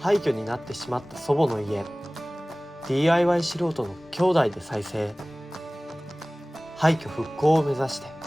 廃墟になってしまった祖母の家。 DIY 素人の兄弟で再生。廃墟復興を目指して。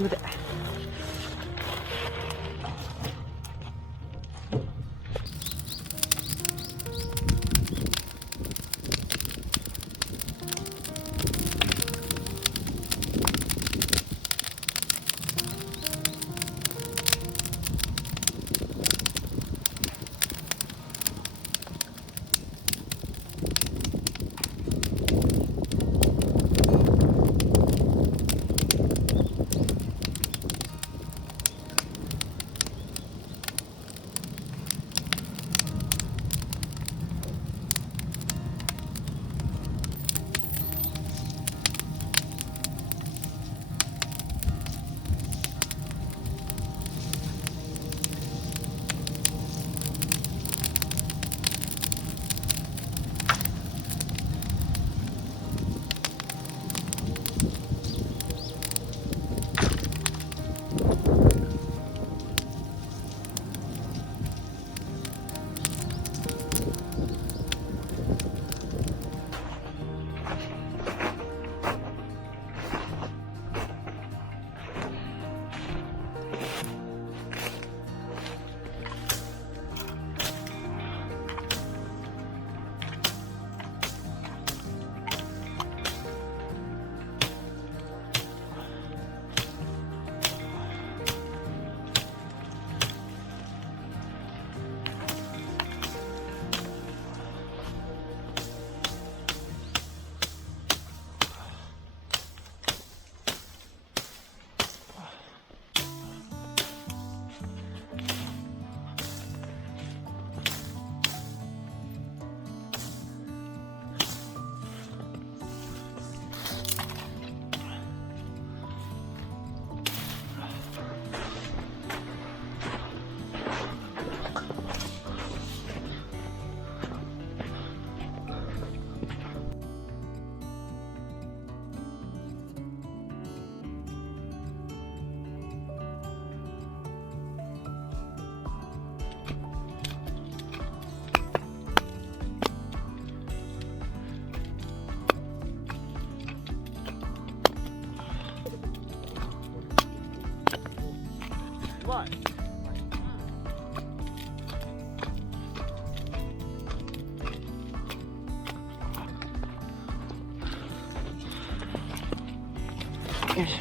冷たい。よいしょ。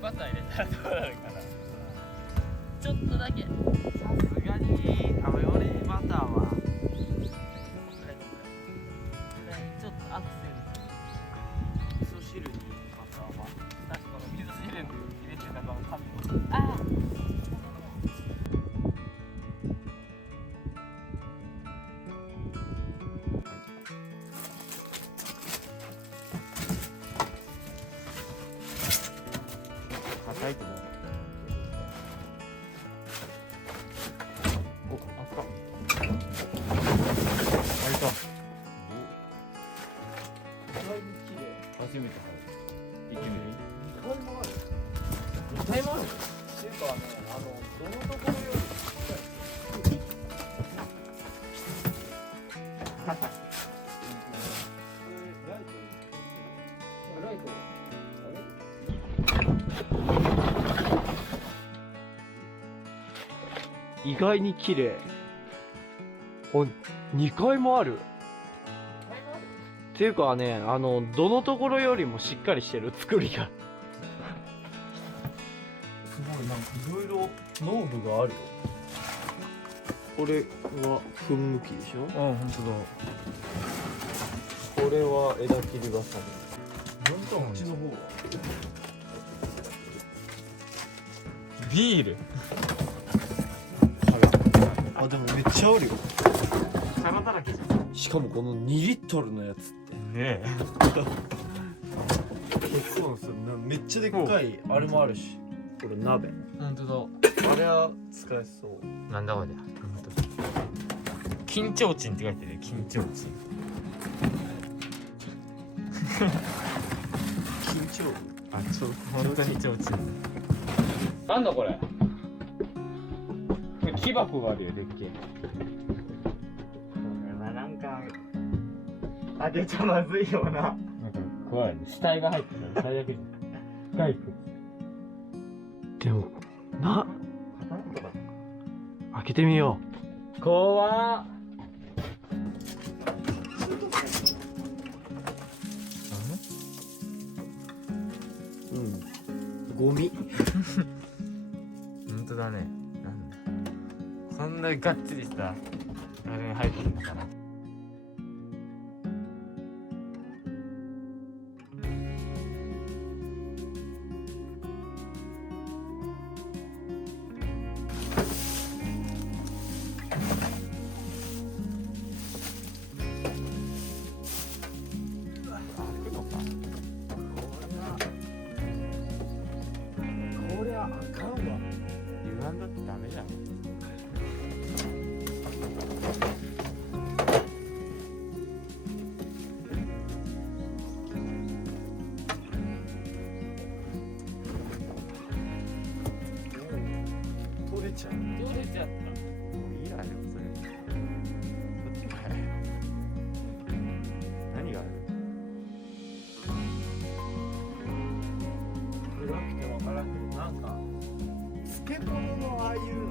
バター入れたらどうなるかな。ちょっとだけ。さすがにカフェオレにバターはちょっとアクセント。味噌汁にバターは確かに水汁に入れてたかも多分。ああ。硬いけどお、あったあれか初めて行ってみる2回もあるっていうかね、どのところよりライト意外に綺麗お、2階もあるっていうかね、どのところよりもしっかりしてる作りがすごい、なんかいろいろ農具があるよ。これは噴霧器でしょ。あ、ほんとだこれは枝切りバサミ。ここっちの方はビールあ、でもめっちゃあるよ。皿だらけじゃんしかもこの2リットルのやつってね結構するな。めっちゃでっかいあれもあるし、これ鍋。本当あれは使えそう。だ。なんだこれ。緊張賃って書いてる。緊張賃。緊張あ、本当にちょうちん。なんだこれ。木箱があるよ、でっけえ。これはなんか開けちゃまずいよな。なんか怖いね。死体が入ってたら最悪じゃん。ガイプ。でも開けてみよ怖っ。ゴミ。本当だね。なんだ。そんながっつりしたあれに入ってるのかな。開くのか。込むのああいう